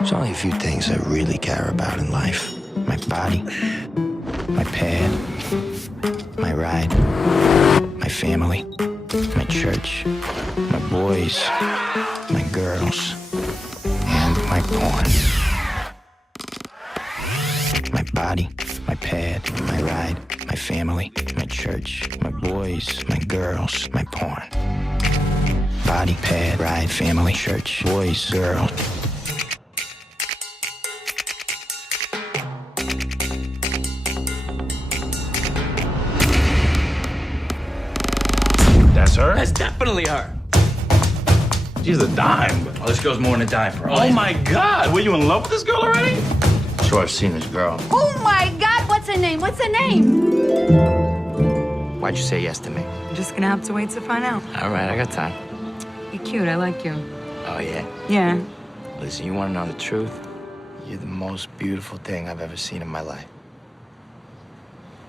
There's only a few things I really care about in life. My body, my pad, my ride, my family, my church, my boys, my girls, and my porn. My body, my pad, my ride, my family, my church, my boys, my girls, my porn. Body, pad, ride, family, church, boys, girls. That's her? That's definitely her. She's a dime. Oh, this girl's more than a dime for her. Oh my God, were you in love with this girl already? Sure, I've seen this girl. Oh my God, what's her name? What's her name? Why'd you say yes to me? I'm just gonna have to wait to find out. All right, I got time. You're cute, I like you. Oh, yeah? Yeah. Listen, you want to know the truth? You're the most beautiful thing I've ever seen in my life.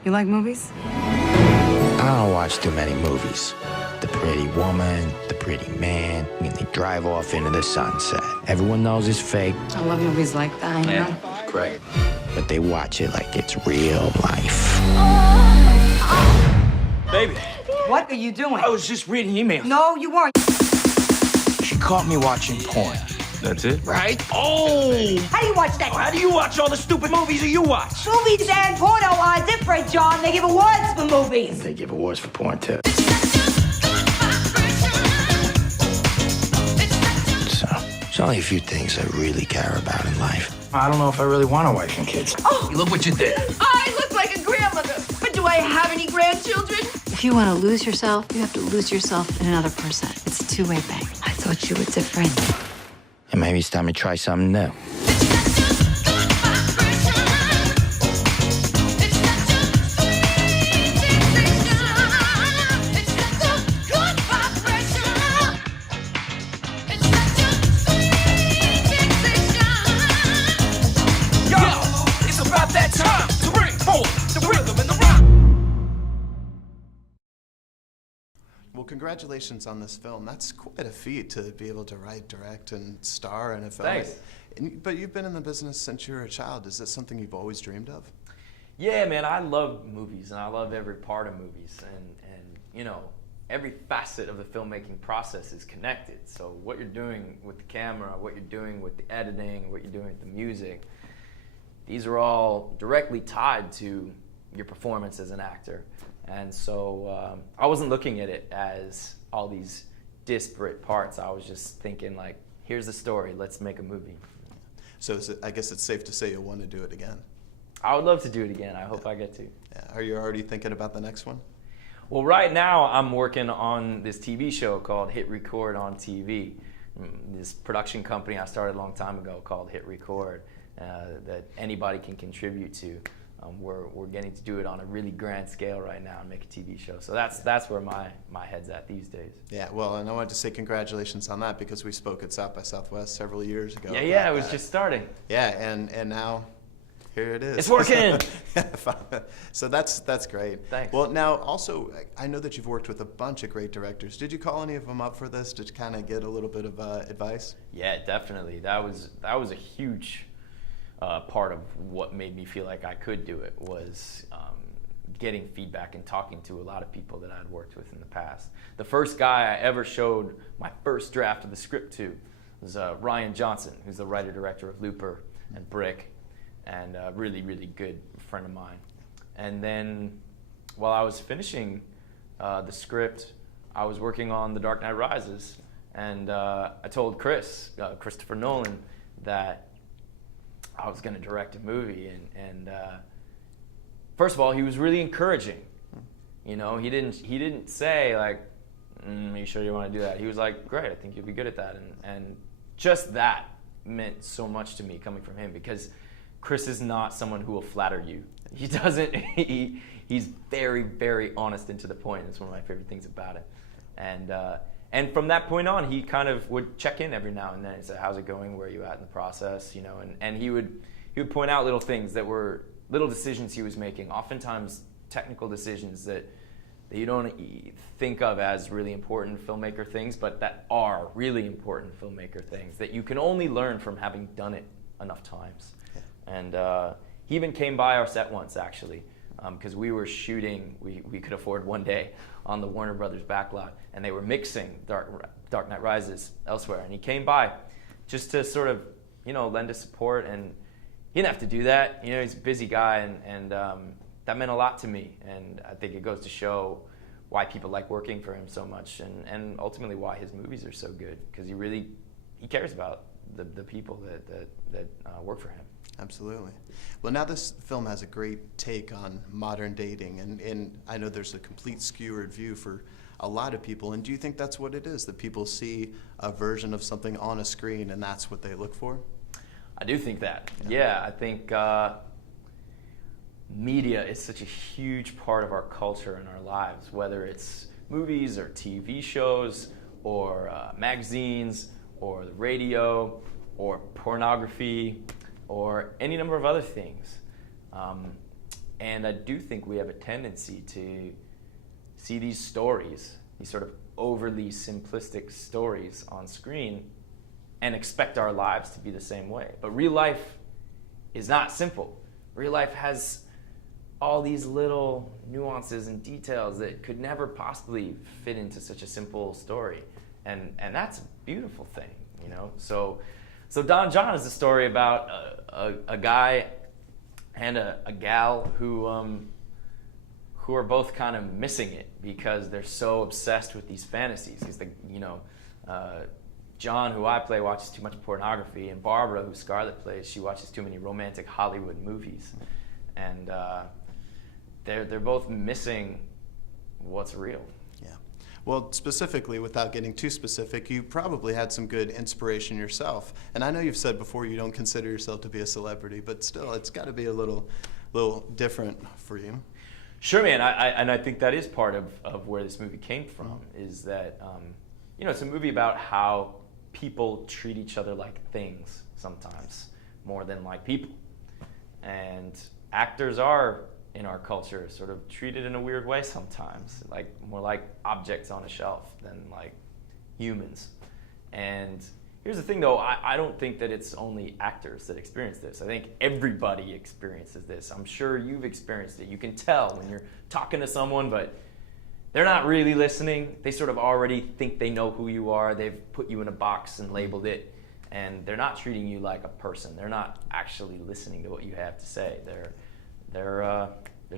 You like movies? I don't watch too many movies. The pretty woman, the pretty man, and they drive off into the sunset. Everyone knows it's fake, I love movies like that, you know? Great. but they watch it like it's real life. Baby, What are you doing? I was just reading emails. No, you weren't. She caught me watching porn. That's it? Right? Oh! How do you watch that? How do you watch all the stupid movies that you watch? Movies and porno are different, John. They give awards for movies. They give awards for porn, too. So, there's only a few things I really care about in life. I don't know if I really want a wife and kids. Oh. Look what you did. I look like a grandmother, but do I have any grandchildren? If you want to lose yourself, you have to lose yourself in another person. It's a two-way thing. I thought you were different. And maybe it's time to try something new. Well, congratulations on this film. That's quite a feat to be able to write, direct, and star in a film. Thanks. But you've been in the business since you were a child. Is this something you've always dreamed of? Yeah, man, I love movies, and I love every part of movies, and you know, every facet of the filmmaking process is connected. So what you're doing with the camera, what you're doing with the editing, what you're doing with the music, these are all directly tied to your performance as an actor. And so I wasn't looking at it as all these disparate parts. I was just thinking, like, here's the story, let's make a movie. So I guess it's safe to say you'll want to do it again. I would love to do it again. I hope I get to. Yeah. Are you already thinking about the next one? Well, right now I'm working on this TV show called Hit Record on TV. This production company I started a long time ago called Hit Record that anybody can contribute to. We're getting to do it on a really grand scale right now and make a TV show. So that's where my head's at these days. Yeah, well, and I wanted to say congratulations on that because we spoke at South by Southwest several years ago. Yeah, it was just starting. Yeah, and now here it is. It's working. So that's great. Thanks. Well, now also, I know that you've worked with a bunch of great directors. Did you call any of them up for this to kind of get a little bit of advice? Yeah, definitely. That was a huge part of what made me feel like I could do it was getting feedback and talking to a lot of people that I'd worked with in the past. The first guy I ever showed my first draft of the script to was Ryan Johnson, who's the writer-director of Looper and Brick, and a really, really good friend of mine. And then while I was finishing the script, I was working on The Dark Knight Rises, and I told Christopher Nolan, that I was going to direct a movie, and first of all, he was really encouraging. You know, he didn't say like, "Are you sure you want to do that?" He was like, "Great, I think you'll be good at that," and just that meant so much to me coming from him because Chris is not someone who will flatter you. He doesn't. He's very, very honest and to the point. It's one of my favorite things about it, and from that point on, he kind of would check in every now and then and say, "How's it going? Where are you at in the process?" You know, and he would point out little things that were little decisions he was making, oftentimes technical decisions that you don't think of as really important filmmaker things, but that are really important filmmaker things that you can only learn from having done it enough times. And he even came by our set once, actually, because we were shooting, we could afford one day on the Warner Brothers backlot, and they were mixing Dark Knight Rises elsewhere. And he came by just to sort of, lend his support. And he didn't have to do that. He's a busy guy, and that meant a lot to me. And I think it goes to show why people like working for him so much, and ultimately why his movies are so good, because he cares about the people that work for him. Absolutely. Well, now this film has a great take on modern dating, and I know there's a complete skewered view for a lot of people. And do you think that's what it is, that people see a version of something on a screen and that's what they look for? I do think that. Yeah, I think media is such a huge part of our culture and our lives, whether it's movies or TV shows or magazines or the radio or pornography or any number of other things. And I do think we have a tendency to see these stories, these sort of overly simplistic stories on screen, and expect our lives to be the same way. But real life is not simple. Real life has all these little nuances and details that could never possibly fit into such a simple story. And that's a beautiful thing, So Don John is a story about a guy and a gal who are both kind of missing it because they're so obsessed with these fantasies. Because John, who I play, watches too much pornography, and Barbara, who Scarlett plays, she watches too many romantic Hollywood movies, and they're both missing what's real. Yeah. Well, specifically, without getting too specific, you probably had some good inspiration yourself. And I know you've said before you don't consider yourself to be a celebrity, but still, it's got to be a little different for you. Sure, man. I think that is part of where this movie came from, is that, it's a movie about how people treat each other like things sometimes, more than like people. And actors are, in our culture, sort of treated in a weird way sometimes, more like objects on a shelf than like humans. And here's the thing, though, I don't think that it's only actors that experience this. I think everybody experiences this. I'm sure you've experienced it. You can tell when you're talking to someone, but they're not really listening. They sort of already think they know who you are. They've put you in a box and labeled it, and they're not treating you like a person. They're not actually listening to what you have to say. They're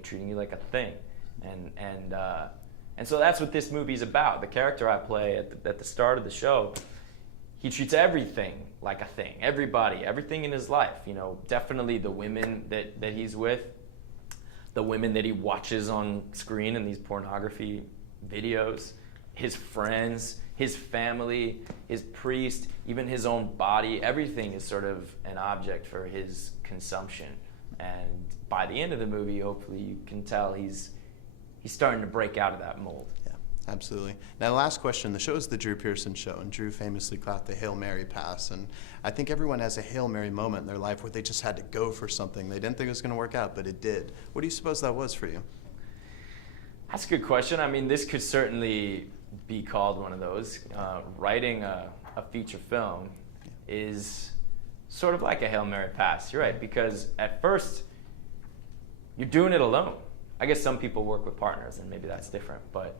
treating you like a thing, and so that's what this movie's about. The character I play at the start of the show, he treats everything like a thing. Everybody, everything in his life. Definitely the women that he's with, the women that he watches on screen in these pornography videos, his friends, his family, his priest, even his own body. Everything is sort of an object for his consumption. And by the end of the movie, hopefully you can tell he's starting to break out of that mold. Yeah, absolutely. Now, last question. The show is the Drew Pearson Show, and Drew famously caught the Hail Mary pass. And I think everyone has a Hail Mary moment in their life where they just had to go for something. They didn't think it was going to work out, but it did. What do you suppose that was for you? That's a good question. I mean, this could certainly be called one of those. Writing a feature film is sort of like a Hail Mary pass. You're right, because at first you're doing it alone. I guess some people work with partners, and maybe that's different. But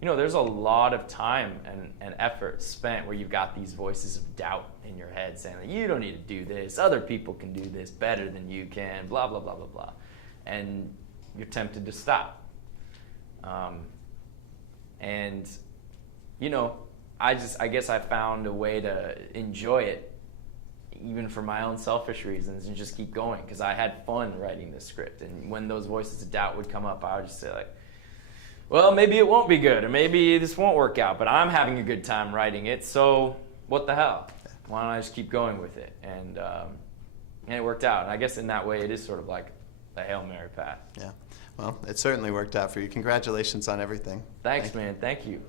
there's a lot of time and effort spent where you've got these voices of doubt in your head saying, you don't need to do this. Other people can do this better than you can. Blah blah blah blah blah, and you're tempted to stop. I guess I found a way to enjoy it, even for my own selfish reasons, and just keep going, because I had fun writing this script. And when those voices of doubt would come up, I would just say well, maybe it won't be good, or maybe this won't work out, but I'm having a good time writing it, so what the hell? Why don't I just keep going with it? And it worked out. And I guess in that way, it is sort of like a Hail Mary pass. Yeah. Well, it certainly worked out for you. Congratulations on everything. Thanks, man. Thank you.